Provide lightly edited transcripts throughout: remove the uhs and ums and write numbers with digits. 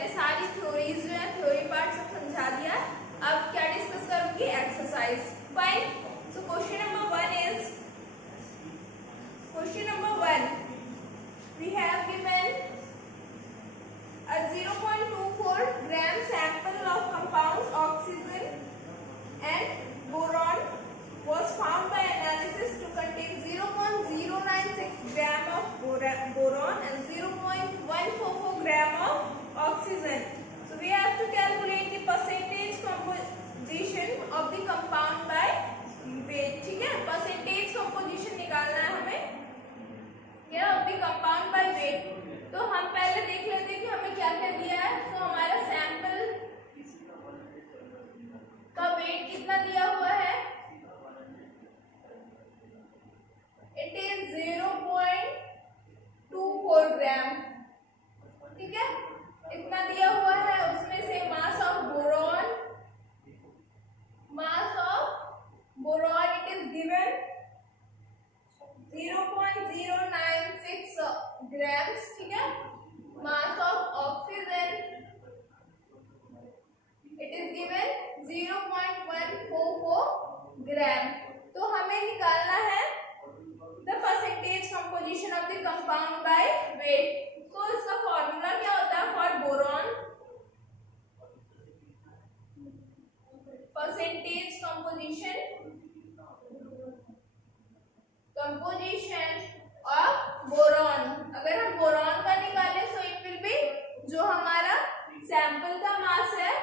मैंने सारी थ्योरीज जो है थ्योरी पार्ट सब समझा दिया। अब क्या डिस्कस करूंगी, exercise. Fine. So question number 1 we have given a 0.24 gram sample of compounds oxygen and boron was found by analysis to contain 0.096 gram of boron and 0.144 gram of oxygen. So we have to calculate the percentage composition of the compound by weight. ठीक है, percentage composition निकालना है हमें क्या of the compound by weight। तो हम पहले देख लेते हैं कि हमें क्या क्या दिया है। तो हमारा सैंपल का वेट कितना दिया हुआ है, इट इज 0.24 ग्राम। ठीक है, इतना दिया हुआ है। उसमें से mass of boron it is given 0.096 grams. ठीक है, mass of oxygen it is given 0.144 ग्राम। तो हमें निकालना है the percentage composition of the compound by weight. तो इसका फॉर्मूला क्या होता है for boron, percentage composition of boron. अगर हम बोरॉन का निकालें सो इट विल बी, जो हमारा सैंपल का मास है,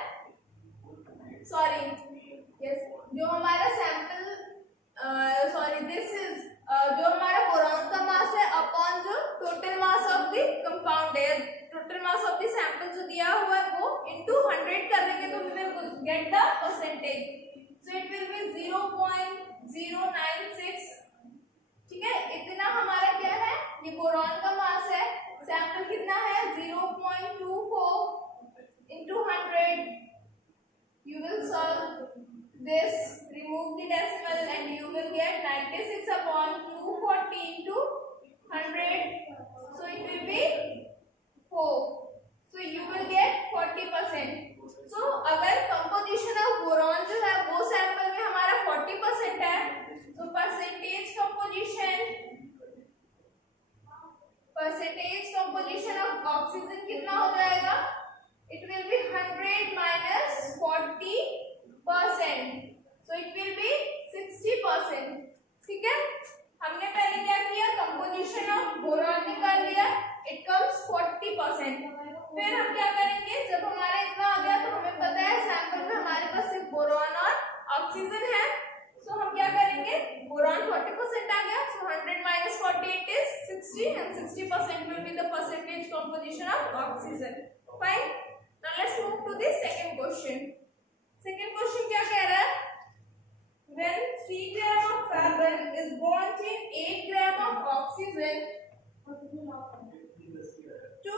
जो हमारा सैंपल दिस इज जो हमारा बोरॉन का मास है अपॉन जो total mass of the compound है, total mass of the sample जो दिया हुआ है वो इनटू 100 कर देंगे तो we will get the percentage. So it will be 0.096। ठीक है, इतना हमारा क्या है, ये बोरॉन का मास है, सैंपल कितना है 0.24 into 100। You will solve this, remove the decimal and you will get 96 upon 240 into 100, so it will be 4, so you will get 40%। so अगर composition of boron जो है वो सैंपल में हमारा 40% है, तो परसेंटेज कंपोजिशन ऑफ ऑक्सीजन कितना हो जाएगा, it will B 100 minus 40%, so it will be 60%। ठीक है, हमने पहले क्या किया, कंपोजिशन ऑफ बोरॉन निकाल लिया, इट कम्स 40%। फिर हम क्या करेंगे, जब हमारा इतना आ गया तो हमें पता है सैंपल में हमारे पास सिर्फ बोरॉन और ऑक्सीजन है, तो हम क्या करेंगे, बोरॉन 40% आ गया, so 100 minus 40 it is 60 and 60% will be the percentage composition of oxygen। Fine। Now let's move to the second question। Second question क्या कह रहा है, when 3 gram of carbon is bonded in 8 gram of oxygen to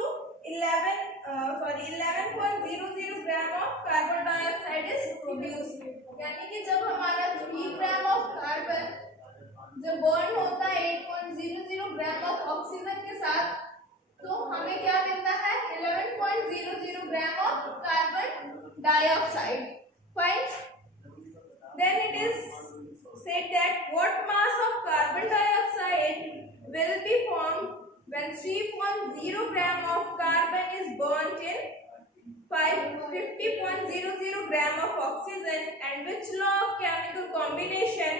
11.00 gram of carbon dioxide is produced। यानी कि जब हमारा 3 ग्राम of carbon जब bond होता है 8.00 ग्राम ऑफ ऑक्सीजन के साथ, तो हमें क्या मिलता है 11.00 gram of carbon dioxide. Fine. Then it is said that what mass of carbon dioxide will be formed when 3.0 gram of carbon is burnt in 50.00 gram of oxygen and which law of chemical combination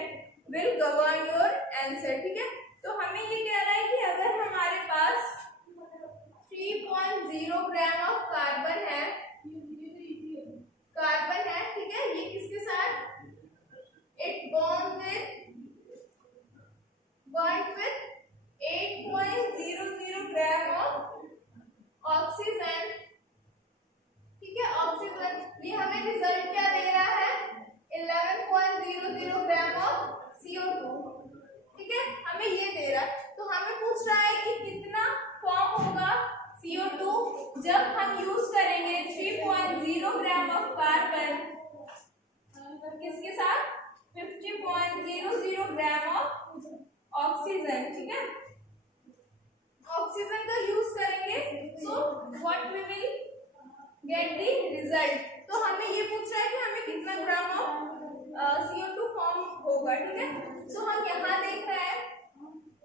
will govern your answer। ठीक है, तो हमें ये कह रहा है कि अगर हमारे पास 3.0 ग्राम ऑफ कार्बन है, ठीक है, ये किसके साथ, it bond with 8.00 gram of oxygen. ठीक है, ऑक्सीजन, ये हमें रिजल्ट क्या दे रहा है 11.00 ग्राम ऑफ CO2। ठीक है, हमें ये दे रहा है, तो हमें पूछ रहा है कि कितना फॉर्म होगा CO2 जब हम यूज करेंगे 3.0 ग्राम ऑफ कार्बन किसके साथ 50.00 ग्राम ऑफ ऑक्सीजन। ठीक है, ऑक्सीजन का यूज करेंगे, so what we will get the result. तो हमें ये पूछ रहा है कि हमें कितना ग्राम ऑफ CO2 फॉर्म होगा, ठीक है। सो हम यहाँ देख रहे हैं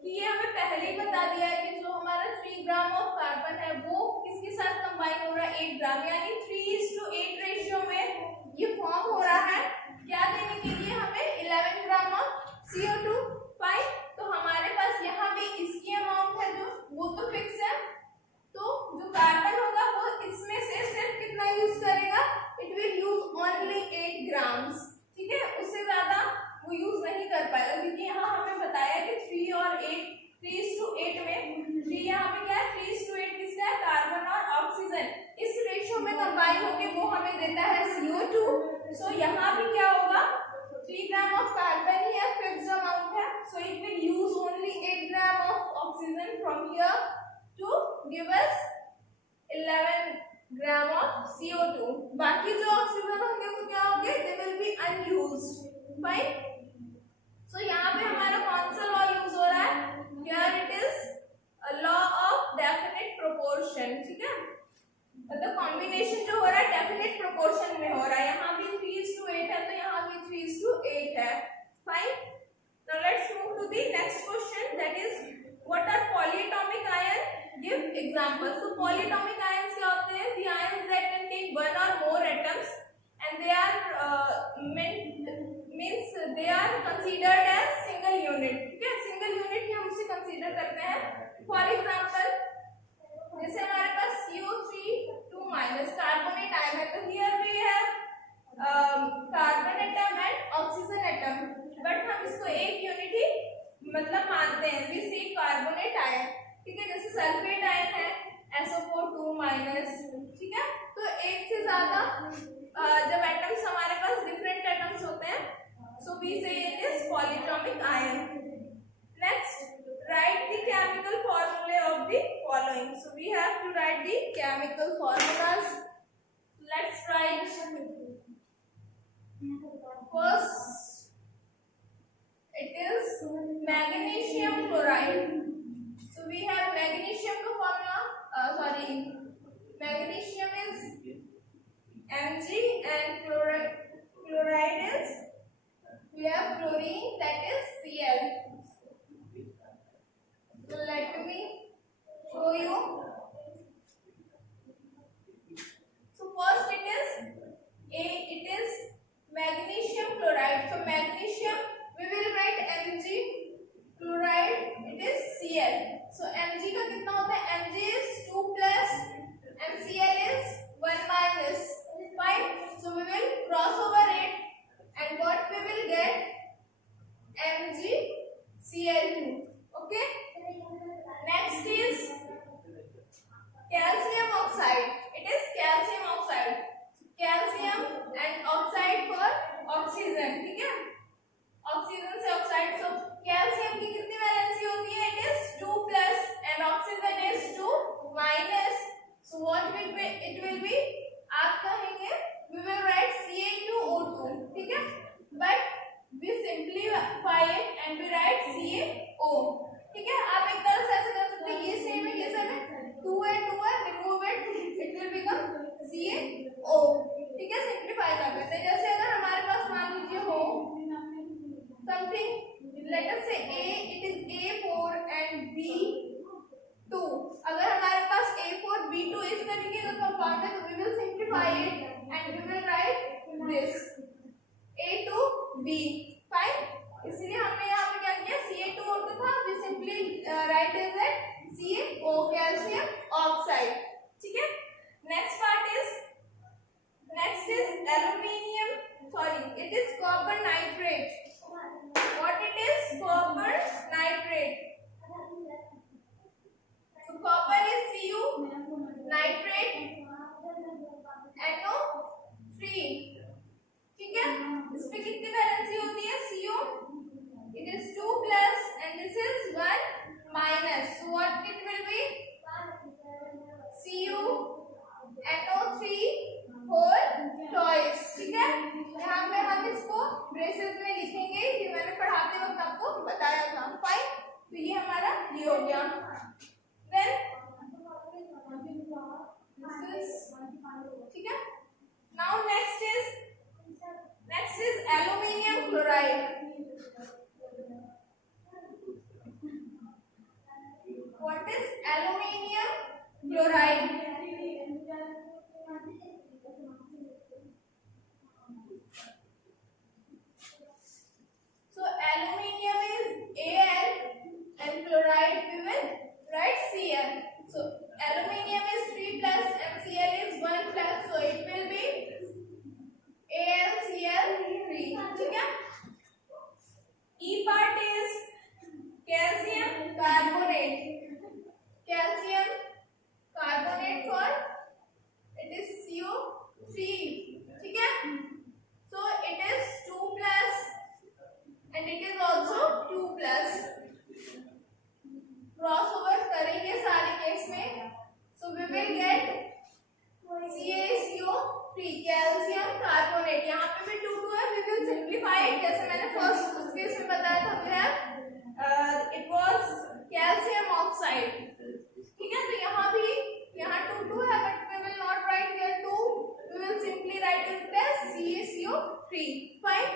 कि ये हमें पहले ही बता दिया है कि जो हमारा 3 ग्राम ऑफ कार्बन है वो किसके साथ कंबाइन हो रहा है, 8 ग्राम, यानी 3:8 रेशियो में ये फॉर्म हो रहा है। क्या देने के लिए, हमें 11 ग्राम ऑफ CO2। फाइन, तो हमारे पास यहाँ भी इसकी अमाउंट है जो वो तो फिक्स है, तो जो कार्बन होगा वो इसमें से सिर्फ कितना यूज करेगा, it will use only 8 grams, ठीक है। उससे ज्यादा वो यूज नहीं कर पाएगा, क्योंकि यहाँ हमें बताया कि 3 और 8 3:8 में 3 यहाँ पे क्या है, 3:8 किसका है, कार्बन और ऑक्सीजन, इस रेशियो में कंबाइन होके वो हमें देता है CO2। सो यहाँ भी क्या होगा, 3 ग्राम ऑफ कार्बन ही है, फिक्स्ड अमाउंट है, so it will use only 8 gram of oxygen from here to give us 11 gram of CO2। बाकी जो ऑक्सीजन होंगे वो क्या होंगे, they will be unused. Fine, so यहाँ पे हमारा कौन सा लॉ यूज हो रहा है, here it is law of definite proportion, ठीक है। मतलब कॉम्बिनेशन जो हो रहा है डेफिनेट प्रोपोर्शन में हो रहा है, यहाँ भी 3:8 है तो यहाँ भी 3:8 है। Fine, now let's move to the next question, that is what are polyatomic ion, give examples. So polyatomic ions क्या होते हैं, the ions that contain one or more atoms and they are means they are considered as single unit, ठीक है। Single unit ही हम उसे consider करते हैं। For example, जैसे हमारे पास CO3 कार्बोनेट आयन है, तो here we have carbon atom and oxygen atom, but हम इसको एक यूनिट ही मतलब मानते हैं, वी सी कार्बोनेट आयन, ठीक है। जैसे सल्फेट आयन है SO4 2-, ठीक है। तो एक से ज्यादा जब एटम्स हमारे पास डिफरेंट एटम्स होते हैं, so we say it is polyatomic ion. Next, write the chemical formulae of the following. So we have to write the chemical formulas. Let's write first, it is magnesium chloride. So we have magnesium का formula, magnesium is Mg and chloride is, we have chlorine, that is Cl. So let me show you. So first it is magnesium chloride. So magnesium we will write Mg, chloride it is Cl. So Mg का कितना होता है, Mg is 2+ and Cl is 1-. Fine. So we will cross over it and what we will get, MgCl2. Okay. Next is calcium oxide. It is calcium oxide. Calcium and oxide for oxygen, ठीक है। Oxygen से oxide, so calcium की कितनी valency होती है, it is 2+ and oxygen is 2-. So what it will be, आप कहेंगे we will write Ca2O2, ठीक है, but we simplify it and we write CaO, ठीक है। आप एक तरह से ऐसे कर सकते हैं, ये सेम है, ये सेम है, 2 है, remove it, it will become CaO, ठीक है। सिंप्लीफाई कर देते हैं। जैसे अगर हमारे पास मान लीजिए हो something, let us say A, it is A4 and B2, अगर हमारे पास A4 B2 इस तरीके का कंपाउंड है तो we will simplify it and we will write this A2B. Fine. इसलिए हमने यहाँ पे क्या किया, Ca2O2 था, we simply write as CaO, calcium oxide, ठीक है। Next is aluminium, it is copper nitrate. What it is, copper nitrate. So copper is Cu, nitrate NO3, ठीक है। इस पे कितनी वैलेंसी होती है, Cu, it is 2+ and this is 1-. So what it will be, Cu NO3 whole twice, ठीक है। यहाँ पे हम इसको ब्रेसेस में लिखेंगे, ये मैंने पढ़ाते वक्त आपको बताया था। फाइन, तो ये हमारा ये हो गया। Then this is ठीक है. Now next is aluminium chloride. What is aluminium chloride? So aluminium is Al and chloride we will write Cl. So aluminium is 3 plus and Cl is 1 plus, so it will be AlCl3. ठीक है. E part is calcium carbonate. Calcium carbonate for it is CO3. ठीक है. So it is 2 plus and it is also 2 plus. Crossover करेंगे सारे case में, so we will get CaCO3 calcium carbonate. यहाँ पे भी 2 है. we will simplify it. जैसे मैंने फर्स्ट उस केस में बताया था, we have it was calcium oxide. ठीक है. तो यहाँ भी 2 है, but we will not write here 2. we will simply write it as CaCO3. Fine.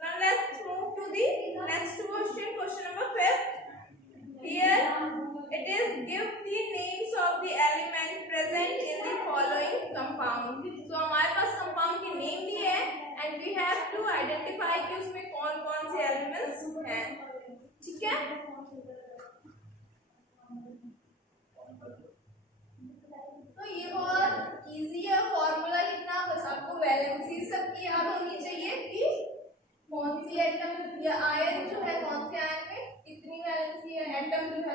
Now let's move to the next question number 5. Here it is give the names of the element present in the following compound. So हमारे पास compound के name भी है and we have to identify कि उसमें कौन-कौन से elements हैं. ठीक है. तो ये बहुत easy है फॉर्मूला लिखना. बस आपको वैलेंसी सबकी याद होनी चाहिए कि कौन सी एटम या आयन जो है कौन से आयन में कितनी वैलेंसी है. एटम जो है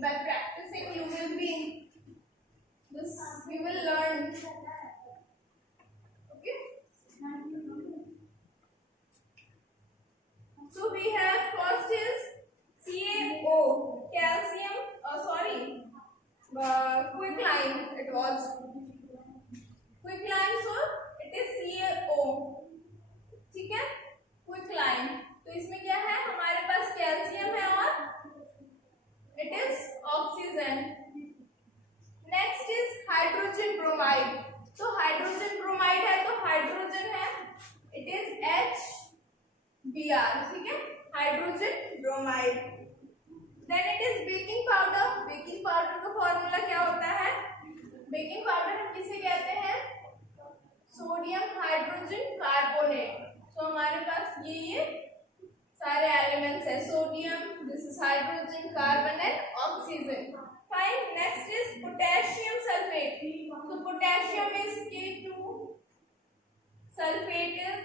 by practicing you will learn. Okay. So we have first is CaO calcium quicklime. It was quicklime, so it is CaO. ठीक है. क्विकलाइन. तो इसमें क्या है, हमारे पास कैल्शियम है और it is oxygen. Next is hydrogen bromide. तो हाइड्रोजन ब्रोमाइड है तो हाइड्रोजन है, इट इज HBr. ठीक है. Hydrogen bromide. Then it is baking powder. Baking powder का फॉर्मूला क्या होता है? बेकिंग पाउडर हम किसे कहते हैं? Sodium hydrogen carbonate. तो हमारे पास ये सारे एलिमेंट्स है. Sodium, this is hydrogen, carbon and oxygen. Fine. Next is potassium sulphate. तो potassium is K2, sulphate is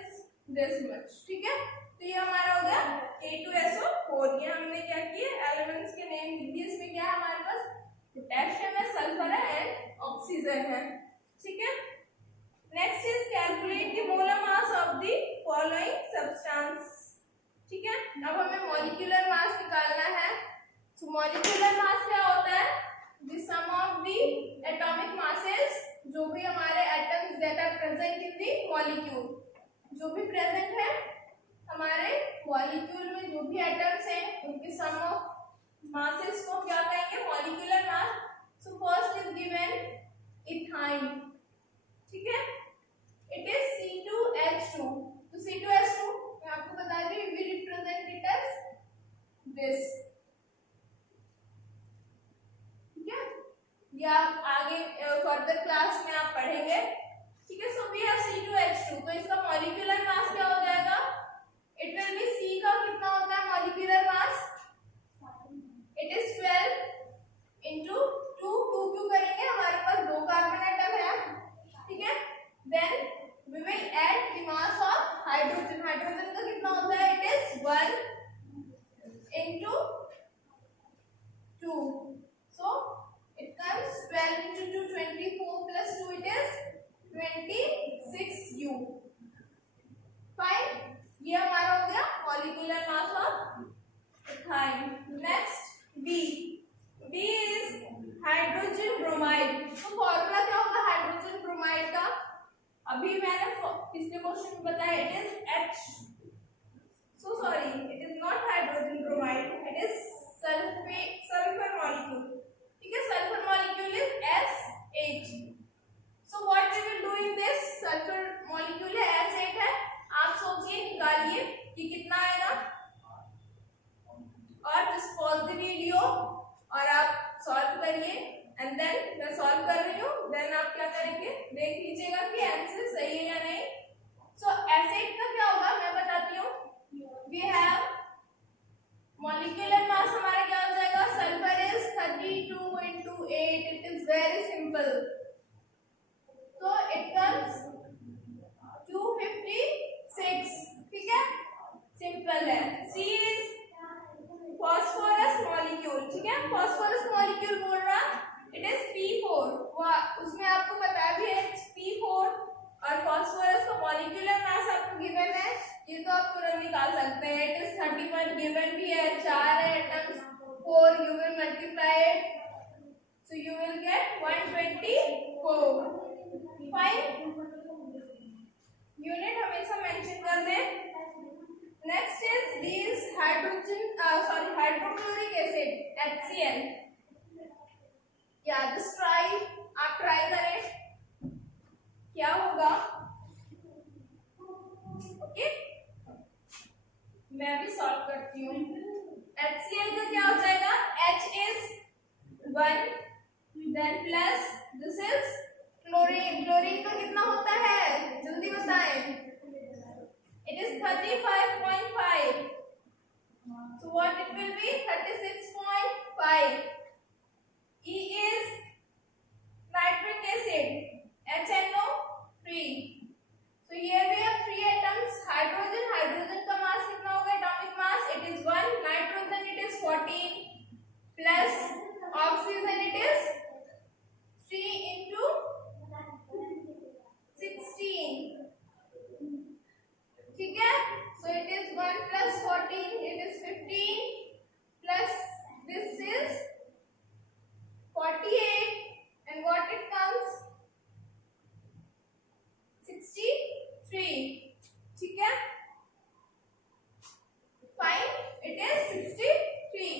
this much. ठीक है. तो ये हमारा हो गया K2SO4. ये हमने क्या किया, एलिमेंट्स के नेम लिख दिए. इसमें क्या है हमारे पास? पोटेशियम है, सल्फर है एंड ऑक्सीजन है. ठीक है. Next is calculate the molar mass of the following substance. ठीक है. अब हमें मॉलिक्यूलर मास निकालना है. सो मॉलिक्यूलर मास क्या होता है? The sum of the atomic masses. जो भी हमारे atoms that are present in the molecule, जो भी प्रेजेंट है हमारे मॉलिक्यूल में, जो भी एटम्स हैं उनके सम ऑफ मासेस को क्या कहेंगे? Molecular mass. So first is given ethyne. ठीक है. It is C2H2. तो C2H2 मैं आपको बता दी, we represent it as this. ठीक है. ये आप आगे फर्दर क्लास में आप पढ़ेंगे. ठीक है. So we have C2H2. तो इसका मॉलिक्यूलर मास क्या हो जाएगा? इट विल बी C का कितना होता है molecular mass? It is 12 into 2. 2 क्यों करेंगे? हमारे पास 2 कार्बन एटम है. ठीक है. Then we will add the mass of hydrogen. Hydrogen का कितना होता है? It is 1 into 2. So it comes 12 into 2, 24 plus 2, it is 26U. Fine. ये हमारा हो गया molecular mass of ethyne. Next B. B is hydrogen bromide. तो formula क्या होगा हाइड्रोजन ब्रोमाइड का? अभी मैंने पिछले क्वेश्चन में बताया, it is H. So sorry, it is not hydrogen bromide, it is sulphur molecule. करिए एंड देन मैं सॉल्व कर रही हूँ, देन आप क्या करेंगे देख लीजिएगा कि आंसर सही है या नहीं। सो एसिड का क्या होगा मैं बताती हूँ। वी हैव मॉलिक्यूलर मास हमारा क्या हो जाएगा, sulphur is 32 into 8, it is very simple, so it comes 256, ठीक है, सिंपल है। C is फॉस्फोरस मॉलिक्यूल, ठीक है, फॉस्फोरस मॉलिक्यूल बोल रहा इट इज P4, उसमें आपको पता भी है P4 और फॉस्फोरस का मॉलिक्यूलर मास आपको गिवन है, ये तो आप तुरंत निकाल सकते हैं। इट इज 31 गिवन भी है, 4 है atoms, 4 you will multiply it, so you will gate 124। Fine, unit हमेशा मेंशन कर दें। Next is this hydrochloric acid HCl, या दिस ट्राई, आप ट्राई करें क्या होगा। ओके, मैं भी सॉल्व करती हूँ। HCl का क्या हो जाएगा, H is 1, then plus this is chlorine, chlorine का कितना होता है जल्दी बताएं, it is 35.5, so what it will be 36.5. E is nitric acid HNO3, so here we have 3 atoms, hydrogen, hydrogen का मास कितना होगा atomic mass, it is 1, nitrogen it is 14 plus oxygen it is 3 into 16, ठीक है, so it is 1 plus 14, it is 15 plus this is 48 and what it comes 63, ठीक है, fine, it is 63,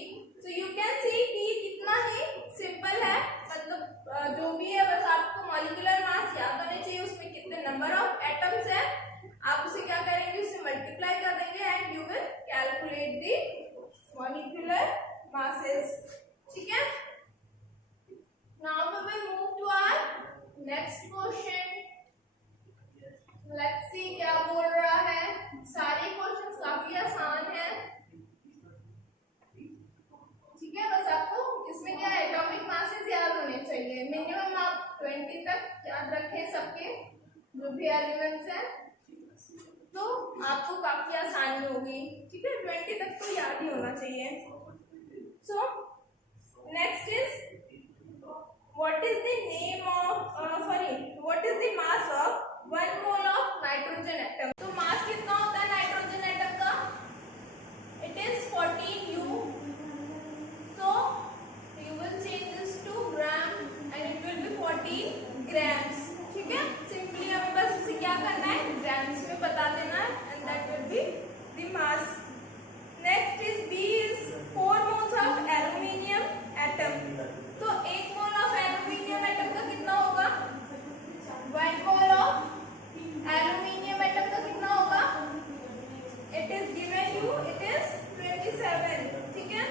so you can see कि कितना ही simple है, मतलब जो भी है बस आपको मॉलिक्यूलर मास याद होने चाहिए, उसमें कितने नंबर ऑफ एटम्स है आप उसे क्या करेंगे उसे मल्टीप्लाई कर देंगे and you will calculate the molecular masses, ठीक है। Now we will move to our next question, let's see क्या बोल रहा है। सारे क्वेश्चंस काफी आसान है, ठीक है, बस आपको इसमें क्या है एटॉमिक मासेस याद होने चाहिए, मिनिमम आप 20 तक याद रखें सबके जो भी एलिमेंट्स हैं, तो आपको काफी आसानी होगी, ठीक है, 20 तक तो याद ही होना चाहिए। So next is what is the name of what is the mass of 1 mole of nitrogen atom. तो मास कितना होता है नाइट्रोजन एटम का, it is 14U, so you will change this to gram and it will be 14 grams, ठीक है, simply हमें बस उसे क्या करना है ग्राम्स में बता देना है and that will be the mass. Next is B is 4 moles of aluminium atom, तो 1 मोल ऑफ एल्यूमिनियम एटम का कितना होगा, 1 मोल ऑफ एल्यूमिनियम एटम का कितना होगा, it is given you, it is 27, ठीक है,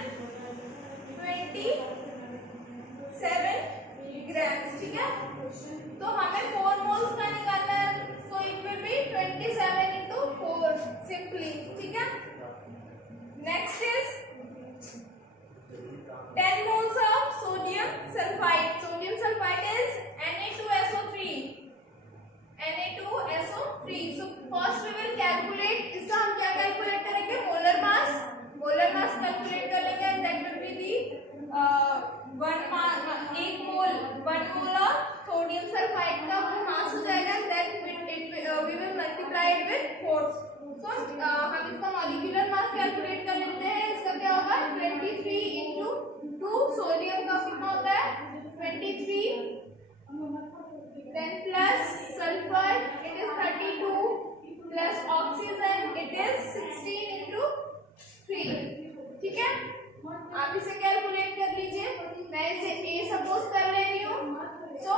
27 grams, ठीक है, तो हमें 4 मोल्स का निकालना है, so it will be 27 into 4 simply, ठीक है। Next is 10 moles of sodium sulfide, sodium sulfide is Na2SO3, Na2SO3, so first we will calculate, इसका हम क्या कैलकुलेट करेंगे मोलर मास कैलकुलेट कर लेंगे and that will be the 1 mole of sodium sulphide का वो मास हो जाएगा, then we will multiply it with 4, so हम इसका मॉलिक्यूलर मास कैलकुलेट कर लेते हैं, इसका क्या होगा 23 into 2, सोडियम का कितना होता है 23, then plus sulfur it is 32 plus oxygen it is 16 into 3, ठीक है, आप इसे कैलकुलेट कर लीजिए, मैं इसे A सपोज कर ले रही हूँ, सो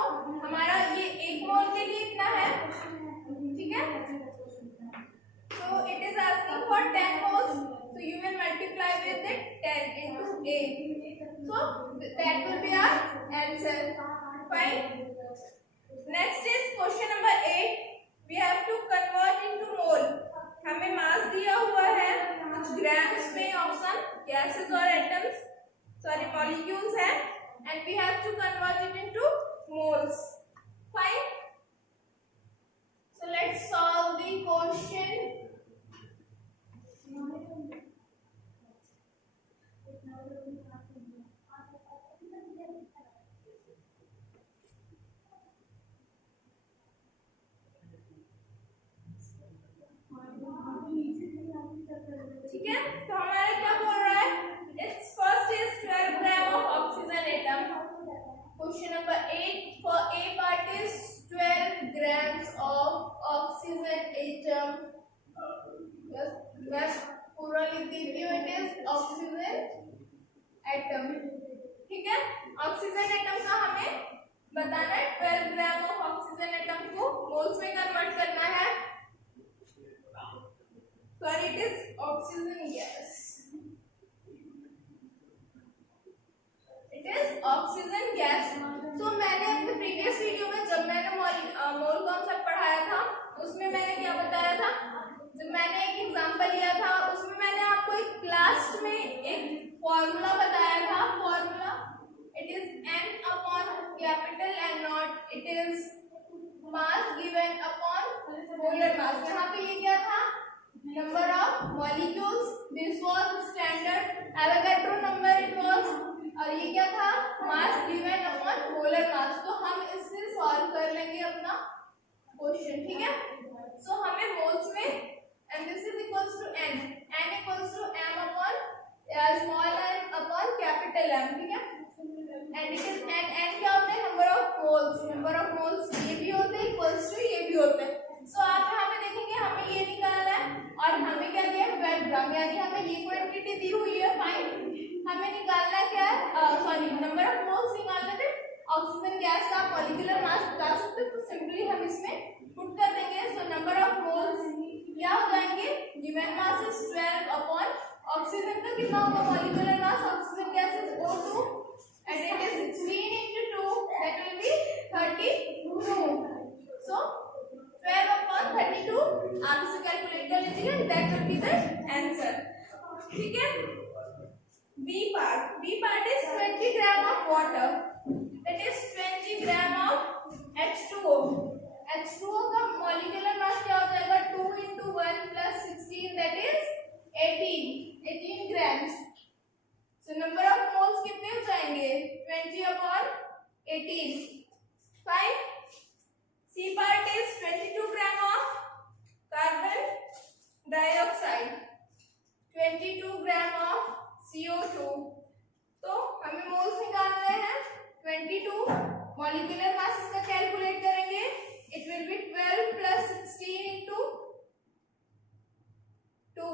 हमारा ये 1 मोल के लिए इतना है, ठीक है, so it is asking for 10 moles, so you will multiply with it 10 into A, so that will be our molecules हैं and we have to convert it into moles. Fine. So let's solve the question. ठीक है, तो हमारा क्या बोल रहा है? It's first is 12 gram of oxygen atom. Question number 8 for A part is 12 grams of oxygen atom. Yes, मैं पूरा लिख देती हूँ. It is oxygen atom. ठीक है, ऑक्सीजन एटम का हमें बताना है. 12 ग्राम ऑफ ऑक्सीजन एटम को मोल्स में कन्वर्ट करना है. Sorry, it is oxygen gas. It is oxygen gas. So मैंने अपने प्रीवियस वीडियो में जब मैंने मोल कॉन्सेप्ट पढ़ाया था उसमें मैंने क्या बताया था? जब मैंने एक एग्जांपल लिया था उसमें मैंने आपको एक लास्ट में एक फॉर्मूला बताया था. Formula it is n upon capital N naught. It is mass given upon molar mass. यहाँ पे ये क्या था? Number of molecules. This was standard Avogadro number. It was. और ये क्या था? Mass given upon molar mass. तो हम इससे सॉल्व कर लेंगे अपना क्वेश्चन. ठीक है, सो हमें मोल्स में and this is equals to n. n equals to m upon small n upon capital M. ठीक है, and it is n क्या होता है? Number of moles. Number of moles ये भी होते हैं इक्वल्स टू ये भी होते हैं. सो आप यहाँ पे देखेंगे हमें ये निकालना है और हमें क्या दिया है? 12 ग्राम. यानी हमें ये क्वांटिटी दी हुई है. फाइन, हमें निकालना क्या है? सॉरी, नंबर ऑफ मोल्स निकालना है. ऑक्सीजन गैस का मॉलिक्यूलर मास बता सकते हो तो सिंपली हम इसमें पुट कर देंगे. सो नंबर ऑफ मोल्स क्या हो जाएंगे? Given mass is 12 upon oxygen का कितना होगा molecular mass? Oxygen gas is O2 and it is 16 into 2, that will be 32. So 12 upon 32 आप इसे कैलकुलेट कर लीजिए. That will be the answer. ठीक है, B part is 20 gram of water. That is 20 gram of H2O. H2O का molecular mass क्या हो जाएगा? 2 into 1 plus 16, that is 18 grams. So number of moles कितने हो जाएंगे? 20 upon 18. Fine. C part is 22 gram of carbon dioxide, 22 gram of CO2. तो हमें moles निकालने हैं. 22 मॉलिक्यूलर मास इसका कैलकुलेट करेंगे. It will B 12 plus 16 into 2.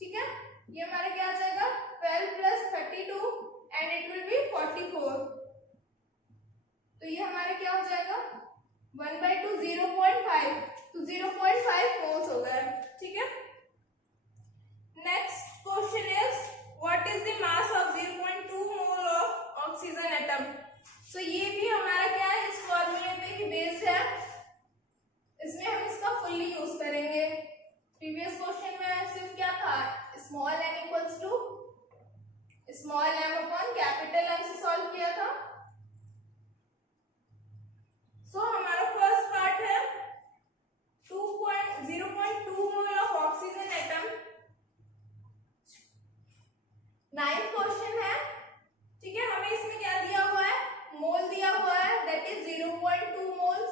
ठीक है, ये हमारा क्या आ जाएगा? 12 plus 32 and it will be 44. तो ये हमारा क्या हो जाएगा? 1/2 0.5. तो 0.5 मोल्स हो गया. ठीक है, next question is what is the mass of 0.2 mole of oxygen atom. So ये भी हमारा क्या है? इस फॉर्मूले पे ही बेस्ड है. इसमें हम इसका फुल्ली यूज करेंगे. प्रीवियस क्वेश्चन में सिर्फ क्या था? Small n equals to small m upon capital M से सॉल्व किया था. सो हमारा फर्स्ट पार्ट है 0.2 mole of oxygen atom. 9th question है. ठीक है, हमें इसमें क्या दिया हुआ है? मोल दिया हुआ है, दैट इज 0.2 मोल्स.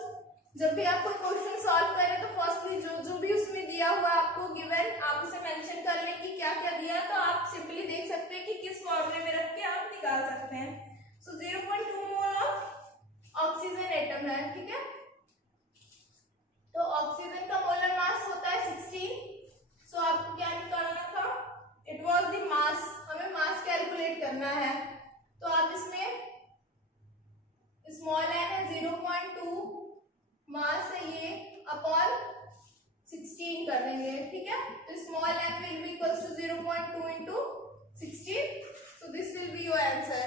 जब भी आप कोई क्वेश्चन सॉल्व करें तो फर्स्टली जो भी उसमें दिया हुआ आपको गिवन, आप उसे मेंशन कर लें कि क्या क्या दिया. तो आप सिंपली देख सकते हैं कि किस फॉर्मूले में रख के आप निकाल सकते हैं. सो 0.2 मोल ऑफ ऑक्सीजन एटम है. ठीक है, तो ऑक्सीजन का मोलर मास होता है 16. सो आपको क्या निकालना था? It was the mass. हमें मास कैलकुलेट करना है. तो आप इसमें स्मॉल n है 0.2, मास है ये, अपॉन 16 कर देंगे. ठीक है, तो small m will be equals to 0.2 into 16. So this will be your answer.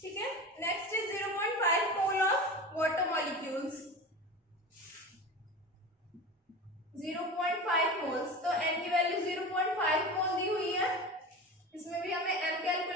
ठीक है, next is 0.5 mole of water molecules. 0.5 moles. तो n की वैल्यू 0.5 मोल दी हुई है. इसमें भी हमें m calculate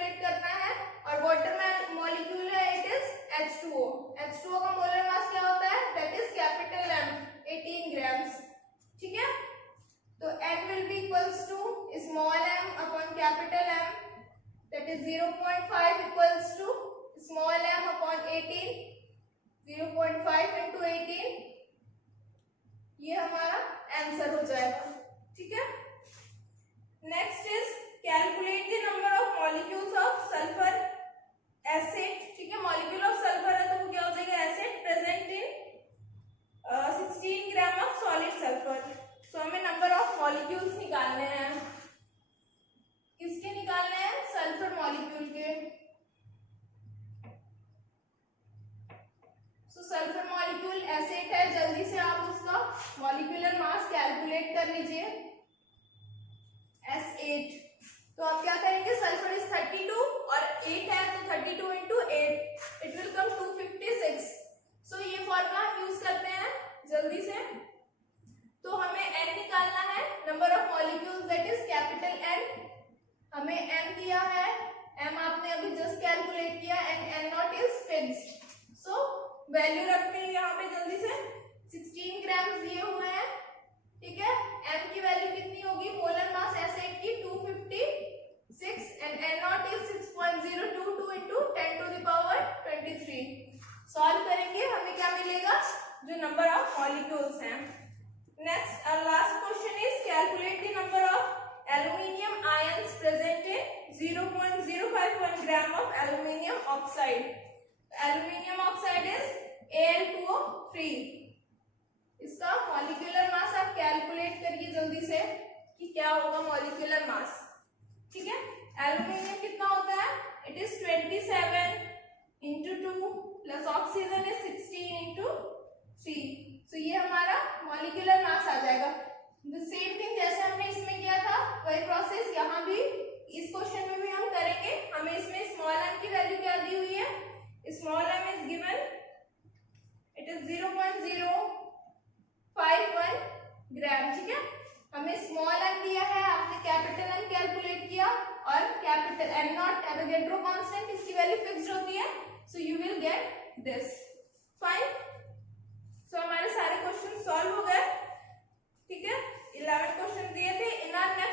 oxide. Aluminium oxide is Al2O3. इसका मॉलिक्यूलर मास आप कैलकुलेट करिए जल्दी से कि क्या होगा मॉलिक्यूलर मास. ठीक है, एल्यूमिनियम कितना होता है? It is 27 into 2 plus oxygen is 16 into 3. सो ये हमारा मॉलिक्यूलर मास आ जाएगा. द सेम थिंग जैसे हमने इसमें किया था वही प्रोसेस यहाँ भी इस क्वेश्चन में भी हम करेंगे. हमें इसमें स्मॉल m की वैल्यू क्या दी हुई है? Small m is given, it is 0.051 ग्राम. ठीक है, हमें स्मॉल m दिया है, आपने कैपिटल M कैलकुलेट किया और capital M naught Avogadro constant इसकी वैल्यू फिक्स्ड होती है. So you will get this. Fine. So हमारे सारे क्वेश्चन सॉल्व हो गए. ठीक है, 11 क्वेश्चन दिए थे. In our next